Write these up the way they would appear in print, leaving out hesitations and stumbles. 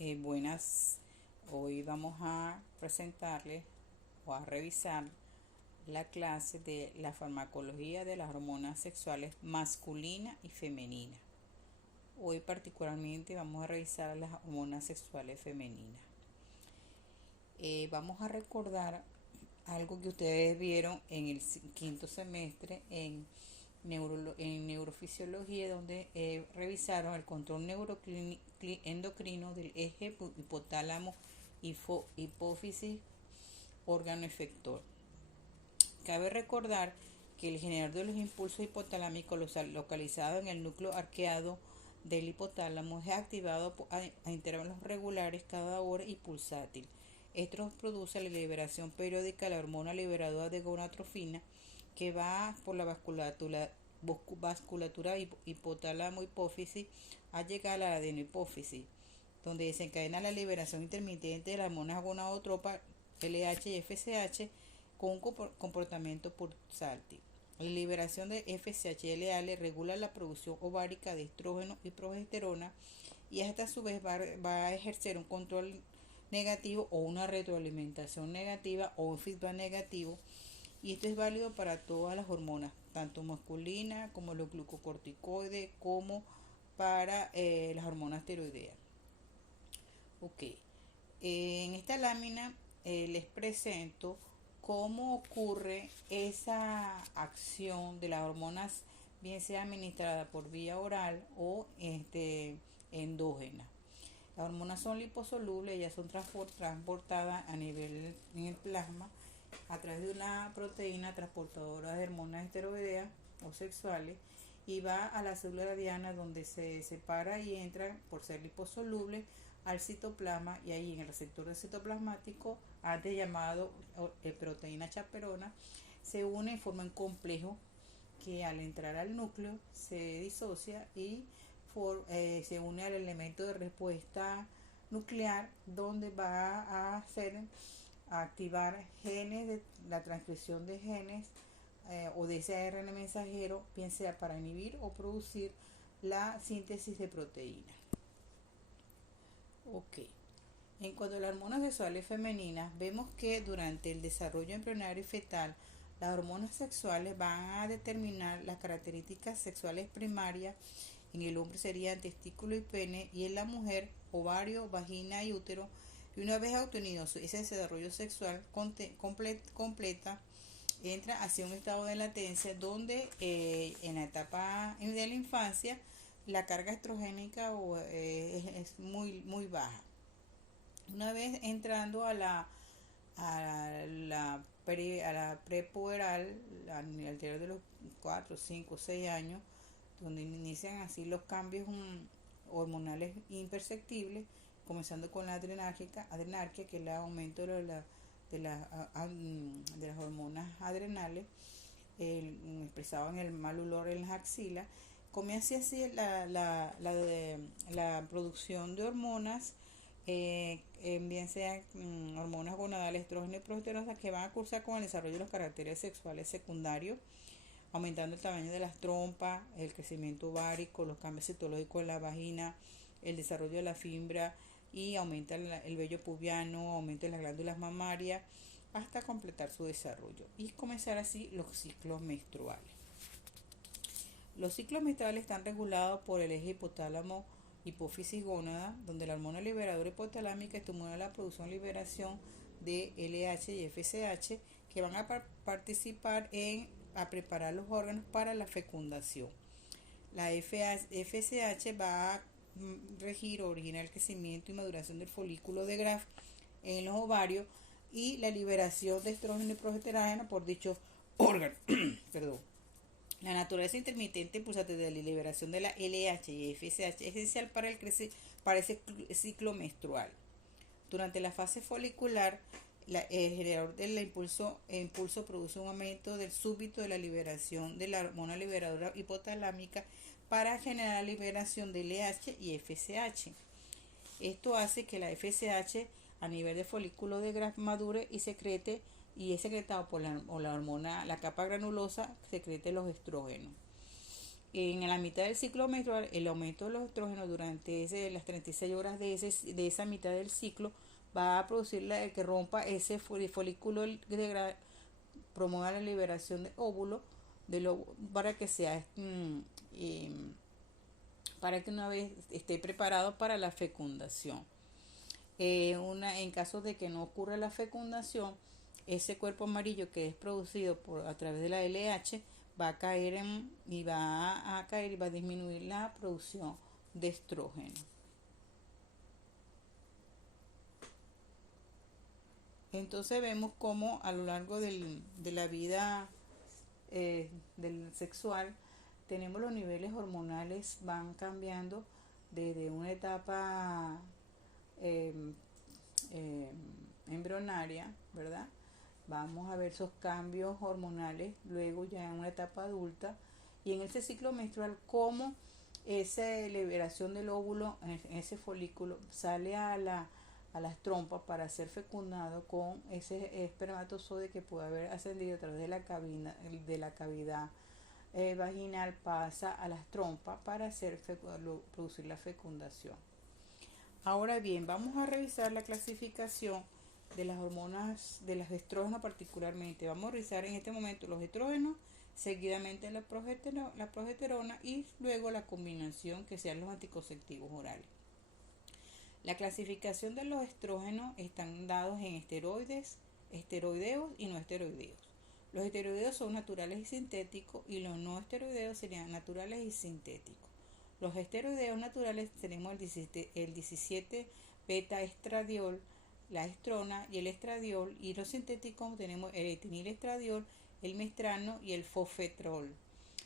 Buenas, hoy vamos a presentarles o a revisar la clase de la farmacología de las hormonas sexuales masculina y femenina. Hoy particularmente vamos a revisar las hormonas sexuales femeninas. Vamos a recordar algo que ustedes vieron en el quinto semestre en neurofisiología, donde revisaron el control endocrino del eje hipotálamo hipófisis órgano efector. Cabe recordar que el generador de los impulsos hipotalámicos localizado en el núcleo arqueado del hipotálamo es activado a intervalos regulares cada hora y pulsátil. Esto produce la liberación periódica de la hormona liberadora de gonadotrofina, que va por la vasculatura hipotálamo-hipófisis a llegar a la adenohipófisis, donde desencadena la liberación intermitente de las hormonas gonadotropas LH y FSH con un comportamiento pulsátil. La liberación de FSH y LH regula la producción ovárica de estrógeno y progesterona, y esta a su vez va a ejercer un control negativo o una retroalimentación negativa o un feedback negativo, y esto es válido para todas las hormonas, tanto masculinas como los glucocorticoides, como para las hormonas tiroideas. Ok, en esta lámina les presento cómo ocurre esa acción de las hormonas, bien sea administrada por vía oral o endógena. Las hormonas son liposolubles, ellas son transportadas a nivel en el plasma a través de una proteína transportadora de hormonas esteroideas o sexuales, y va a la célula diana, donde se separa y entra, por ser liposoluble, al citoplasma, y ahí en el receptor del citoplasmático, antes llamado proteína chaperona, se une y forma un complejo que al entrar al núcleo se disocia y se une al elemento de respuesta nuclear, donde va a activar genes de la transcripción de genes o de ese ARN mensajero, bien sea para inhibir o producir la síntesis de proteínas. Ok. En cuanto a las hormonas sexuales femeninas, vemos que durante el desarrollo embrionario y fetal, las hormonas sexuales van a determinar las características sexuales primarias. En el hombre serían testículo y pene, y en la mujer ovario, vagina y útero. Y una vez obtenido ese desarrollo sexual completa, entra hacia un estado de latencia, donde en la etapa de la infancia la carga estrogénica es muy baja. Una vez entrando a la prepuberal, alrededor de los 4, 5, 6 años, donde inician así los cambios hormonales imperceptibles, comenzando con la adrenarquia, que es el aumento de las hormonas adrenales, expresado en el mal olor en las axilas. Comienza así la producción de hormonas, bien sean hormonas gonadales, estrógeno y progesterona, que van a cursar con el desarrollo de los caracteres sexuales secundarios, aumentando el tamaño de las trompas, el crecimiento ovárico, los cambios citológicos en la vagina, el desarrollo de la fibra, y aumenta el vello pubiano, aumenta las glándulas mamarias, hasta completar su desarrollo y comenzar así los ciclos menstruales. Los ciclos menstruales están regulados por el eje hipotálamo hipófisis gónada, donde la hormona liberadora hipotalámica estimula la producción y liberación de LH y FSH, que van a participar a preparar los órganos para la fecundación. La FSH va a regir o originar el crecimiento y maduración del folículo de Graf en los ovarios, y la liberación de estrógeno y progesterona por dichos órganos. Perdón. La naturaleza intermitente pulsante de la liberación de la LH y FSH es esencial para ese ciclo menstrual. Durante la fase folicular, el generador del impulso produce un aumento del súbito de la liberación de la hormona liberadora hipotalámica para generar la liberación de LH y FSH. Esto hace que la FSH a nivel de folículo de Graf madure y secrete, y es secretado por la hormona, la capa granulosa secrete los estrógenos. En la mitad del ciclo menstrual, el aumento de los estrógenos durante las 36 horas de esa mitad del ciclo va a producir que rompa ese folículo, promueva la liberación de óvulo para que sea para que una vez esté preparado para la fecundación. En caso de que no ocurra la fecundación, ese cuerpo amarillo que es producido a través de la LH va a caer y va a caer y va a disminuir la producción de estrógeno. Entonces vemos cómo a lo largo de la vida del sexual tenemos los niveles hormonales van cambiando desde una etapa eh, eh, embrionaria, ¿verdad? Vamos a ver esos cambios hormonales luego ya en una etapa adulta y en ese ciclo menstrual cómo esa liberación del óvulo en ese folículo sale a las trompas para ser fecundado con ese espermatozoide que puede haber ascendido a través de la cavidad vaginal, pasa a las trompas para producir la fecundación. Ahora bien, vamos a revisar la clasificación de las hormonas, de las estrógenos particularmente. Vamos a revisar en este momento los estrógenos, seguidamente la progesterona y luego la combinación que sean los anticonceptivos orales. La clasificación de los estrógenos están dados en esteroides, esteroideos y no esteroideos. Los esteroideos son naturales y sintéticos y los no esteroideos serían naturales y sintéticos. Los esteroideos naturales tenemos el 17 beta estradiol, la estrona y el estradiol, y los sintéticos tenemos el etinilestradiol, el mestrano y el fofetrol.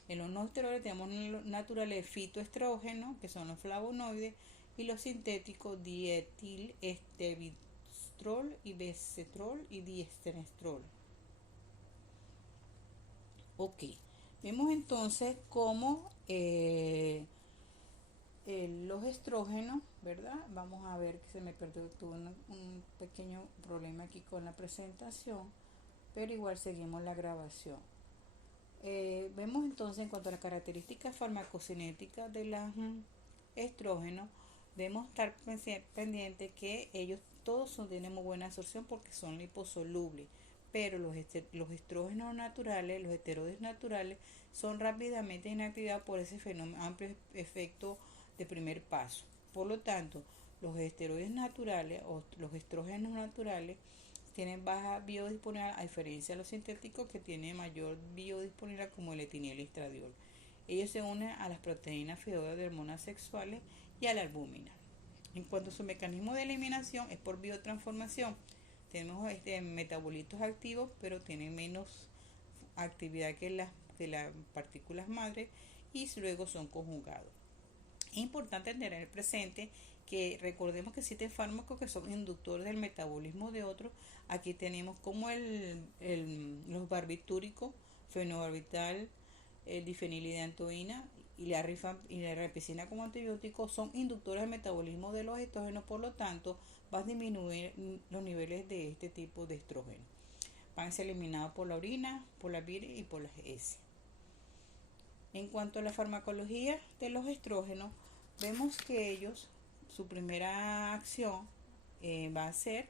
En los no esteroides tenemos los naturales fitoestrógenos, que son los flavonoides, y los sintéticos dietilestevistrol y besetrol y diestenestrol. Ok, vemos entonces cómo los estrógenos, ¿verdad? Vamos a ver que se me perdió, tuve un pequeño problema aquí con la presentación, pero igual seguimos la grabación. Vemos entonces en cuanto a las características farmacocinéticas de los estrógenos, debemos estar pendientes que ellos todos tienen muy buena absorción porque son liposolubles, pero los estrógenos naturales, los esteroides naturales, son rápidamente inactivados por ese fenómeno, amplio efecto de primer paso. Por lo tanto, los esteroides naturales o los estrógenos naturales tienen baja biodisponibilidad a diferencia de los sintéticos que tienen mayor biodisponibilidad como el etinilestradiol. Ellos se unen a las proteínas fideoides de hormonas sexuales y a la albúmina. En cuanto a su mecanismo de eliminación es por biotransformación. Tenemos metabolitos activos, pero tienen menos actividad que las partículas madre y luego son conjugados. Es importante tener presente que recordemos que existen fármacos que son inductores del metabolismo de otros. Aquí tenemos como los barbitúricos, fenobarbital, el difenilidantoína y la rifamicina como antibióticos son inductores del metabolismo de los estrógenos, por lo tanto va a disminuir los niveles de este tipo de estrógeno. Van a ser eliminados por la orina, por la bilis y por las heces. En cuanto a la farmacología de los estrógenos, vemos que ellos, su primera acción va a ser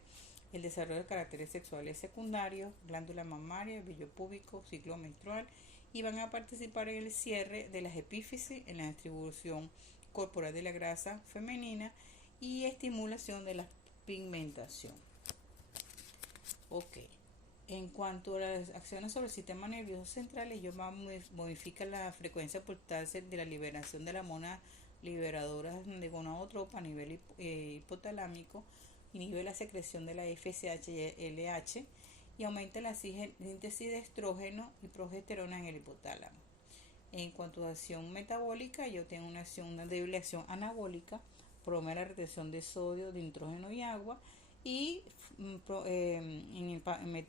el desarrollo de caracteres sexuales secundarios, glándula mamaria, vello púbico, ciclo menstrual, y van a participar en el cierre de las epífisis, en la distribución corporal de la grasa femenina y estimulación de la pigmentación. Ok. En cuanto a las acciones sobre el sistema nervioso central, ellos van a modificar la frecuencia pulsar de la liberación de la hormona liberadora de gonadotropa a nivel hipotalámico, inhibe la secreción de la FSH y LH y aumenta la síntesis de estrógeno y progesterona en el hipotálamo. En cuanto a acción metabólica, yo tengo una débil acción anabólica, promueve la retención de sodio, de nitrógeno y agua y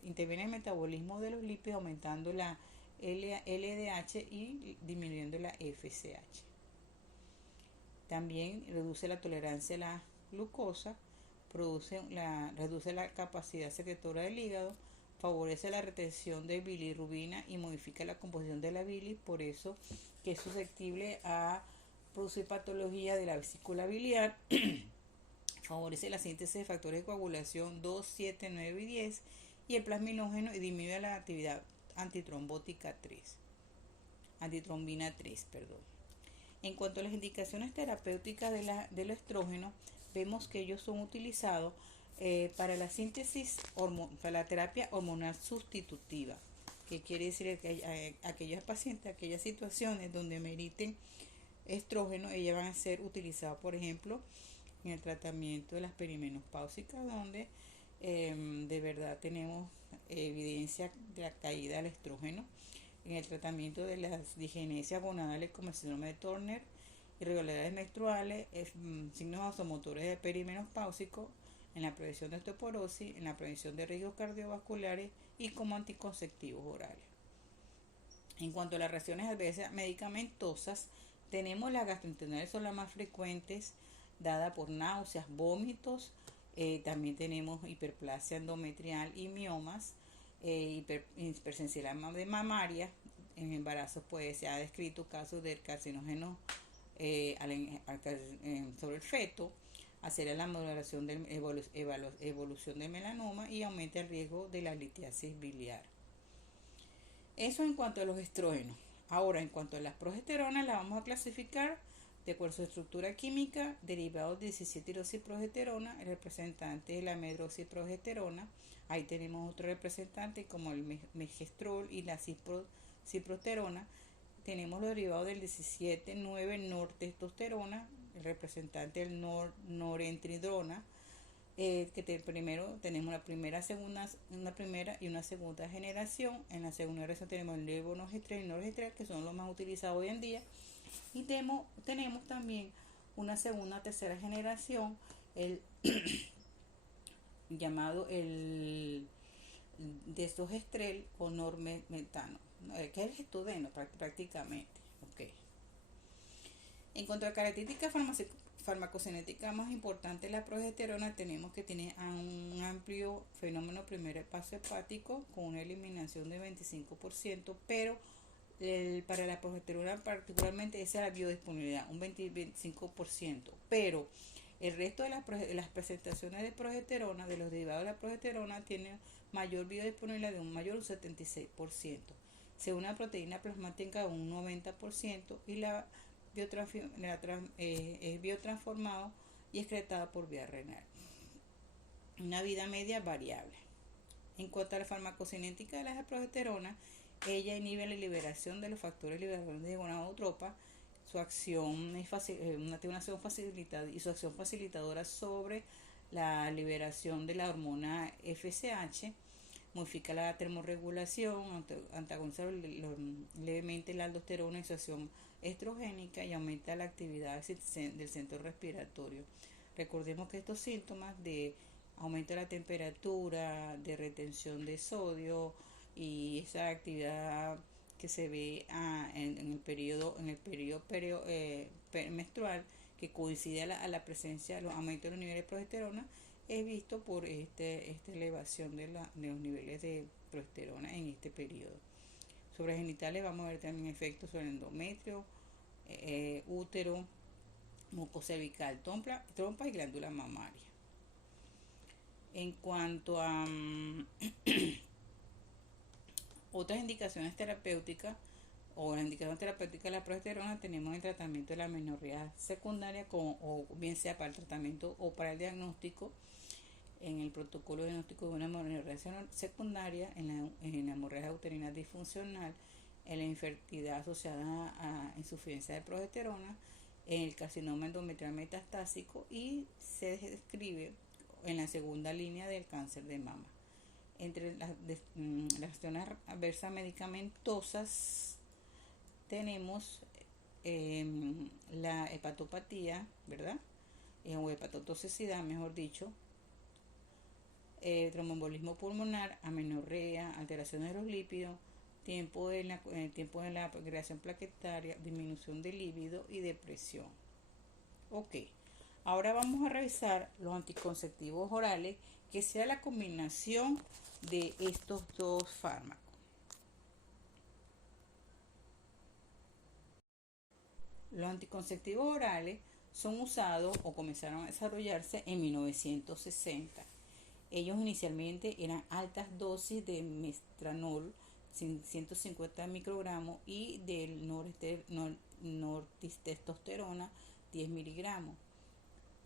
interviene en el metabolismo de los lípidos aumentando la LDH y disminuyendo la FSH. También reduce la tolerancia a la glucosa, reduce la capacidad secretora del hígado, favorece la retención de bilirrubina y modifica la composición de la bilis, por eso que es susceptible a producir patología de la vesícula biliar. Favorece la síntesis de factores de coagulación 2, 7, 9 y 10 y el plasminógeno y disminuye la actividad antitrombina 3, perdón. En cuanto a las indicaciones terapéuticas del estrógeno, vemos que ellos son utilizados para la síntesis, para la terapia hormonal sustitutiva, que quiere decir que aquellos pacientes, aquellas situaciones donde meriten estrógeno, ellas van a ser utilizadas, por ejemplo, en el tratamiento de las perimenopáusicas, donde de verdad tenemos evidencia de la caída del estrógeno, en el tratamiento de las disgenesias gonadales como el síndrome de Turner, irregularidades menstruales, signos vasomotores de perimenopáusico, en la prevención de osteoporosis, en la prevención de riesgos cardiovasculares y como anticonceptivos orales. En cuanto a las reacciones adversas medicamentosas, tenemos las gastrointestinales, son las más frecuentes, dada por náuseas, vómitos, también tenemos hiperplasia endometrial y miomas, hipersensibilidad de mamaria. En embarazos pues se ha descrito casos de carcinógenos sobre el feto, acelera la modulación de evolución del melanoma y aumenta el riesgo de la litiasis biliar. Eso en cuanto a los estrógenos. Ahora, en cuanto a las progesteronas, las vamos a clasificar de acuerdo a su estructura química, derivados de 17-hidroxiprogesterona, el representante es la medroxiprogesterona. Ahí tenemos otro representante como el megestrol y la ciprosterona. Tenemos los derivados del 17,9-nortestosterona, el representante del norentridrona, primero tenemos una primera y una segunda generación. En la segunda generación tenemos el levonorgestrel y norgestrel, que son los más utilizados hoy en día. Y tenemos también una segunda, tercera generación, el llamado el desogestrel o normetano, que es el estudeno prácticamente. Okay. En cuanto a características farmacocinéticas más importantes, la progesterona tenemos que tiene un amplio fenómeno primer paso hepático con una eliminación de 25%, pero para la progesterona particularmente esa es la biodisponibilidad, un 25%, pero el resto de las presentaciones de progesterona, de los derivados de la progesterona, tienen mayor biodisponibilidad de un mayor 76%, según una proteína plasmática un 90% y es biotransformado y excretado por vía renal. Una vida media variable. En cuanto a la farmacocinética de la progesterona, ella inhibe la liberación de los factores liberadores de gonadotropa. Su acción tiene una acción facilitada y su acción facilitadora sobre la liberación de la hormona FSH, modifica la termorregulación, antagoniza levemente la aldosterona y su acción estrogénica y aumenta la actividad del centro respiratorio. Recordemos que estos síntomas de aumento de la temperatura, de retención de sodio y esa actividad que se ve en el periodo menstrual, que coincide a la presencia de los aumentos de los niveles de progesterona, es visto por esta elevación de los niveles de progesterona en este periodo. Sobre genitales vamos a ver también efectos sobre el endometrio, útero, mucosa cervical, trompa y glándula mamaria. En cuanto a otras indicaciones terapéuticas o la indicación terapéutica de la progesterona, tenemos el tratamiento de la amenorrea secundaria, o bien sea para el tratamiento o para el diagnóstico. En el protocolo diagnóstico de una amenorrea secundaria, en la hemorragia uterina disfuncional, en la infertilidad asociada a insuficiencia de progesterona, en el carcinoma endometrial metastásico, y se describe en la segunda línea del cáncer de mama. Entre las reacciones adversas medicamentosas tenemos la hepatopatía, ¿verdad? O hepatotoxicidad, mejor dicho, tromboembolismo pulmonar, amenorrea, alteraciones de los lípidos, tiempo de la agregación plaquetaria, disminución del líbido y depresión. Ok, Ahora vamos a revisar los anticonceptivos orales, que sea la combinación de estos dos fármacos. Los anticonceptivos orales son usados o comenzaron a desarrollarse en 1960. Ellos inicialmente eran altas dosis de mestranol, 150 microgramos, y del nortestosterona, 10 miligramos.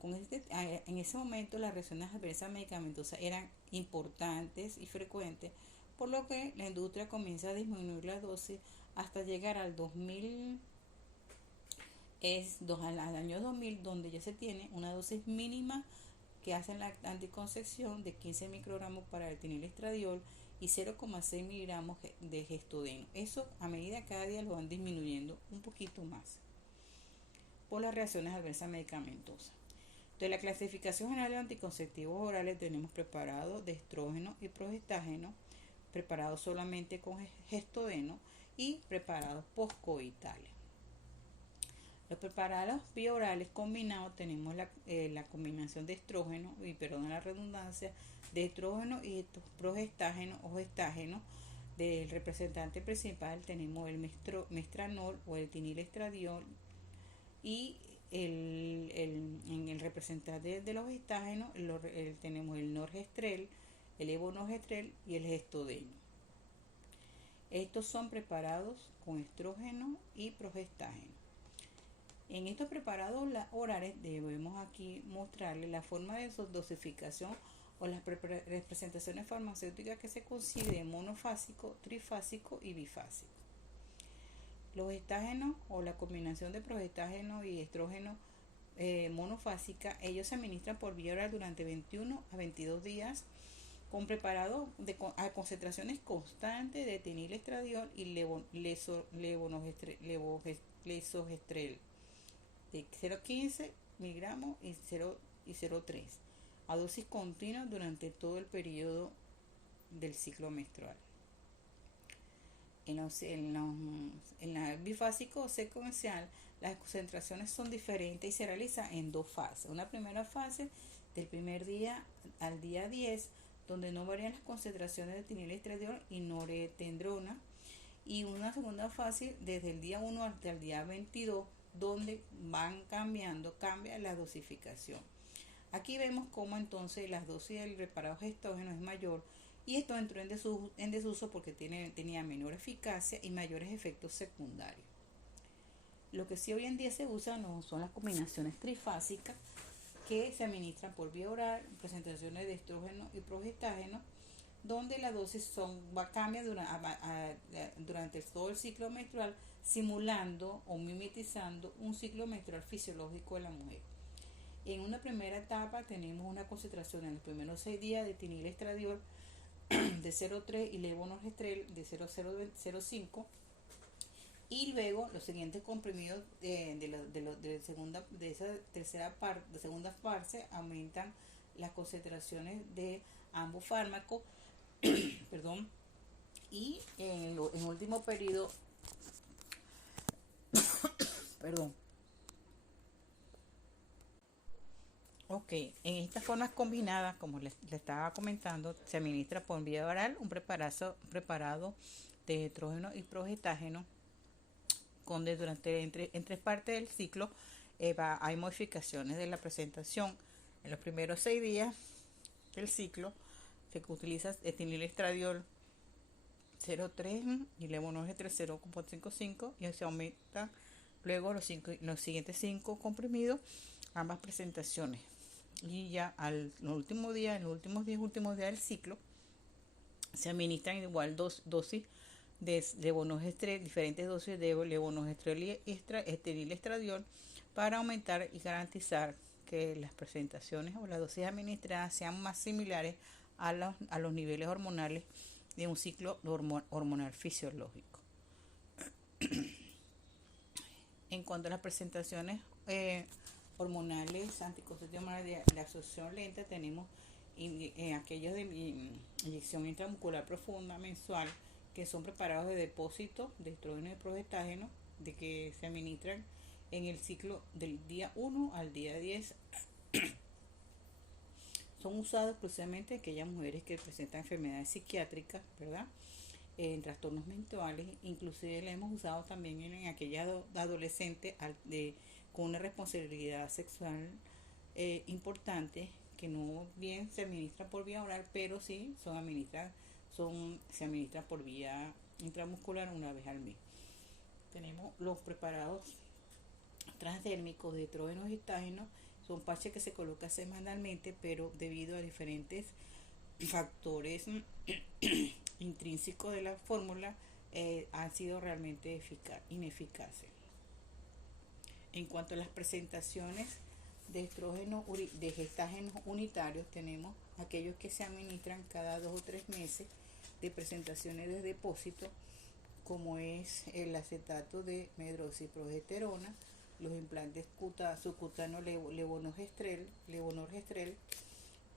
En ese momento las reacciones adversas medicamentosas eran importantes y frecuentes, por lo que la industria comienza a disminuir la dosis hasta llegar al 2000, al año 2000, donde ya se tiene una dosis mínima que hacen la anticoncepción de 15 microgramos para el etinilestradiol y 0,6 miligramos de gestodeno. Eso a medida cada día lo van disminuyendo un poquito más por las reacciones adversas medicamentosas. De la clasificación general de anticonceptivos orales tenemos preparados de estrógeno y progestágeno, preparados solamente con gestodeno y preparados postcoitales. Los preparados bioorales combinados tenemos la combinación de estrógeno, y perdón la redundancia, de estrógeno y progestágeno o gestágeno. Del representante principal tenemos el mestranol o el etinilestradiol, y en el representante de los gestágenos tenemos el norgestrel, el levonorgestrel y el gestodeno. Estos son preparados con estrógeno y progestágeno. En estos preparados orales debemos aquí mostrarles la forma de su dosificación o las representaciones farmacéuticas que se consiguen monofásico, trifásico y bifásico. Los gestágenos o la combinación de progestágeno y estrógeno monofásica, ellos se administran por vía oral durante 21 a 22 días con preparados a concentraciones constantes de etinilestradiol y levonorgestrel de 0,15 miligramos y 0,3 a dosis continua durante todo el periodo del ciclo menstrual. En la bifásico o secuencial, las concentraciones son diferentes y se realizan en dos fases. Una primera fase del primer día al día 10, donde no varían las concentraciones de etinilestradiol y norepinefrina, y una segunda fase desde el día 1 hasta el día 22, donde cambia la dosificación. Aquí vemos cómo entonces la dosis del preparado gestógeno es mayor, y esto entró en desuso porque tenía menor eficacia y mayores efectos secundarios. Lo que sí hoy en día se usa son las combinaciones trifásicas, que se administran por vía oral, presentaciones de estrógeno y progestágeno, donde la dosis cambia durante todo el ciclo menstrual, simulando o mimetizando un ciclo menstrual fisiológico de la mujer. En una primera etapa tenemos una concentración en los primeros 6 días de etinilestradiol de 0,3 y levonorgestrel de 0,005, y luego los siguientes comprimidos de segunda fase aumentan las concentraciones de ambos fármacos perdón, y en último periodo perdón. Ok, en estas formas combinadas, como les estaba comentando, se administra por vía oral un preparado de estrógeno y progestágeno, donde en 3 partes del ciclo hay modificaciones de la presentación. En los primeros 6 días del ciclo se utiliza etinilestradiol 0,3 y levonorgestrel 0,55, y se aumenta luego los siguientes 5 comprimidos, ambas presentaciones. Y ya en los últimos 10 últimos días del ciclo se administran igual dosis de levonorgestrel, diferentes dosis de levonorgestrel y etinilestradiol, para aumentar y garantizar que las presentaciones o las dosis administradas sean más similares a los niveles hormonales de un ciclo hormonal fisiológico. En cuanto a las presentaciones hormonales anticonceptivos de absorción lenta, tenemos aquellos de inyección intramuscular profunda mensual, que son preparados de depósito de estrógeno y progestágeno, de que se administran en el ciclo del día 1 al día 10 Son usados exclusivamente en aquellas mujeres que presentan enfermedades psiquiátricas, ¿verdad? En trastornos mentales, inclusive la hemos usado también en aquellas adolescentes con una responsabilidad sexual importante, que no bien se administra por vía oral, pero sí se administra por vía intramuscular una vez al mes. Tenemos los preparados transdérmicos de estrógenos y estágenos. Son parches que se colocan semanalmente, pero debido a diferentes factores intrínsecos de la fórmula, han sido realmente ineficaces. En cuanto a las presentaciones de de gestágenos unitarios, tenemos aquellos que se administran cada 2 o 3 meses, de presentaciones de depósito, como es el acetato de medroxiprogesterona, los implantes subcutáneos levonorgestrel.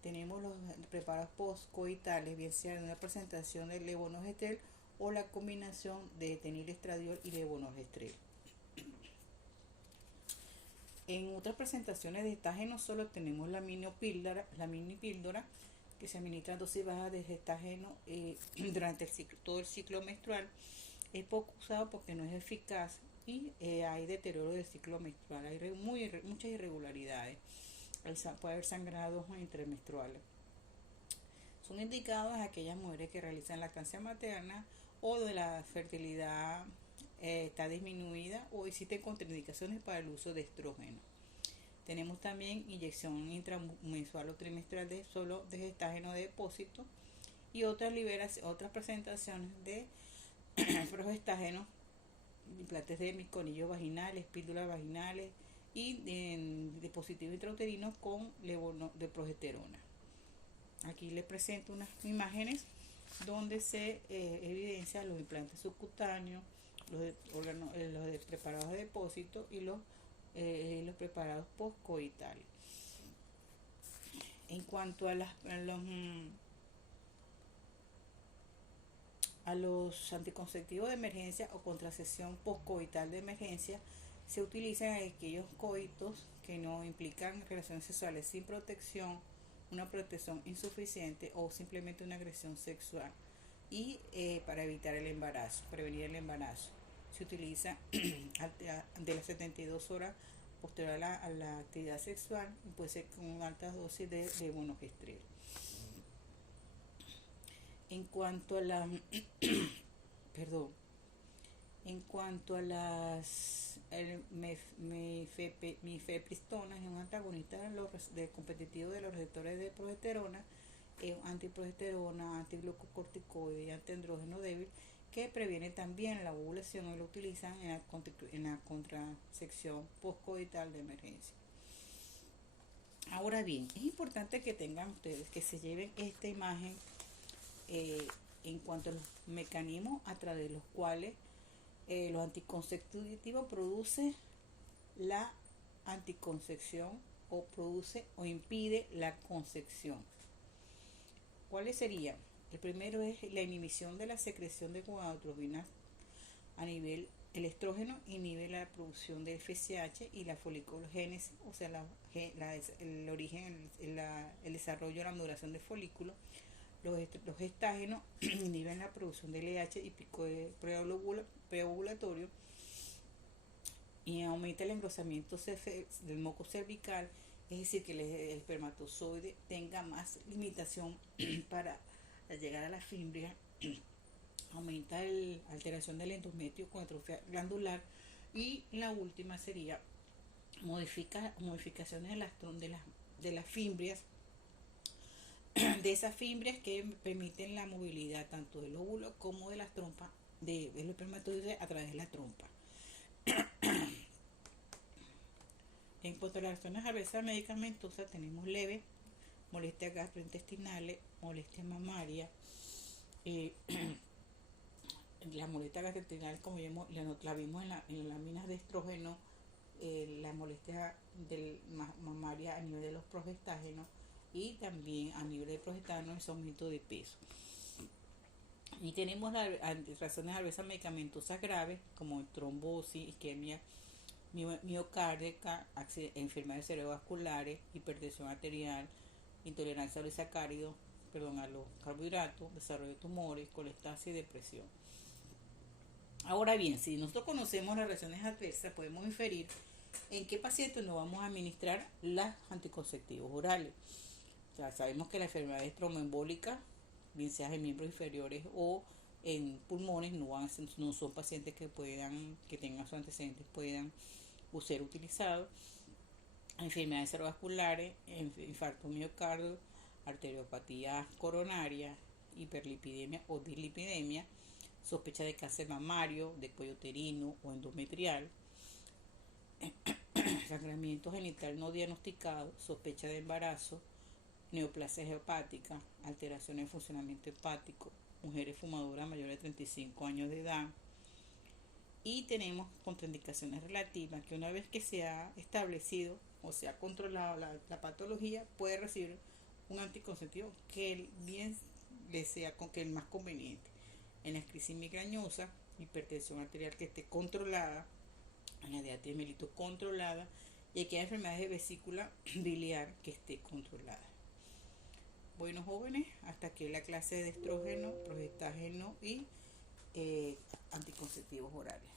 Tenemos los preparados postcoitales, bien sea en una presentación de levonorgestrel o la combinación de etinilestradiol y levonorgestrel. En otras presentaciones de gestágeno solo tenemos la mini píldora, que se administra dosis baja de gestágeno durante todo el ciclo menstrual. Es poco usado porque no es eficaz y hay deterioro del ciclo menstrual, hay muchas irregularidades, puede haber sangrados intermenstruales. Son indicados a aquellas mujeres que realizan lactancia materna o de la fertilidad está disminuida o existen contraindicaciones para el uso de estrógeno. Tenemos también inyección intramensual o trimestral de gestágeno de depósito y otras presentaciones de progestágeno, implantes de conillos vaginales, píldoras vaginales y dispositivos intrauterinos con de progesterona. Aquí les presento unas imágenes donde se evidencia los implantes subcutáneos, los preparados de depósito y los preparados postcoitales. En cuanto a los anticonceptivos de emergencia o contracepción postcoital de emergencia, se utilizan aquellos coitos que no implican relaciones sexuales sin protección, una protección insuficiente o simplemente una agresión sexual, y para evitar prevenir el embarazo. Se utiliza de las 72 horas posterior a la actividad sexual y puede ser con altas dosis de levonorgestrel. En cuanto a las mifepristona, es un antagonista competitivo de los receptores de progesterona, antiprogesterona, antiglucocorticoide y antiandrógeno débil, que previene también la ovulación y lo utilizan en la contracepción postcoital de emergencia. Ahora bien, es importante que tengan ustedes, que se lleven esta imagen en cuanto a los mecanismos a través de los cuales los anticonceptivos produce la anticoncepción o produce o impide la concepción. ¿Cuáles serían? El primero es la inhibición de la secreción de gonadotropinas a nivel. El estrógeno inhibe la producción de FSH y la foliculogénesis, o sea, el origen, el desarrollo de la maduración de folículos. Los gestágenos inhiben la producción de LH y pico preovulatorio y aumenta el engrosamiento del moco cervical, es decir, que el espermatozoide tenga más limitación para llegar a la fimbria. Aumenta la alteración del endometrio con atrofia glandular, y la última sería modificaciones de las fimbrias, de esas fimbrias que permiten la movilidad tanto del óvulo como de las trompas del espermatozoide a través de la trompa. En cuanto a las reacciones adversas medicamentosas, tenemos leves, molestias gastrointestinales, molestias mamarias, la molestia gastrointestinal, como la vimos en las láminas de estrógeno, la molestia mamaria a nivel de los progestágenos y también a nivel de progestágeno es aumento de peso. Y tenemos las razones adversas medicamentosas graves como trombosis, isquemia miocárdica, enfermedades cerebrovasculares, hipertensión arterial, intolerancia a los sacáridos, a los carbohidratos, desarrollo de tumores, colestasis y depresión. Ahora bien, si nosotros conocemos las reacciones adversas, podemos inferir en qué pacientes nos vamos a administrar los anticonceptivos orales. O sea, sabemos que las enfermedades tromboembólicas, bien sea en miembros inferiores o en pulmones, no son pacientes que tengan sus antecedentes, puedan ser utilizados. Enfermedades cerebrovasculares, infarto miocardio, arteriopatía coronaria, hiperlipidemia o dislipidemia, sospecha de cáncer mamario, de cuello uterino o endometrial, sangramiento genital no diagnosticado, sospecha de embarazo, neoplasia hepática, alteraciones en funcionamiento hepático, mujeres fumadoras mayores de 35 años de edad. Y tenemos contraindicaciones relativas que una vez que se ha establecido o se ha controlado la patología, puede recibir un anticonceptivo que bien le sea que el más conveniente. En la crisis migrañosa, hipertensión arterial que esté controlada, en la diabetes mellitus controlada y aquí hay enfermedades de vesícula biliar que esté controlada. Bueno, jóvenes, hasta aquí la clase de estrógeno, progestágeno y anticonceptivos orales.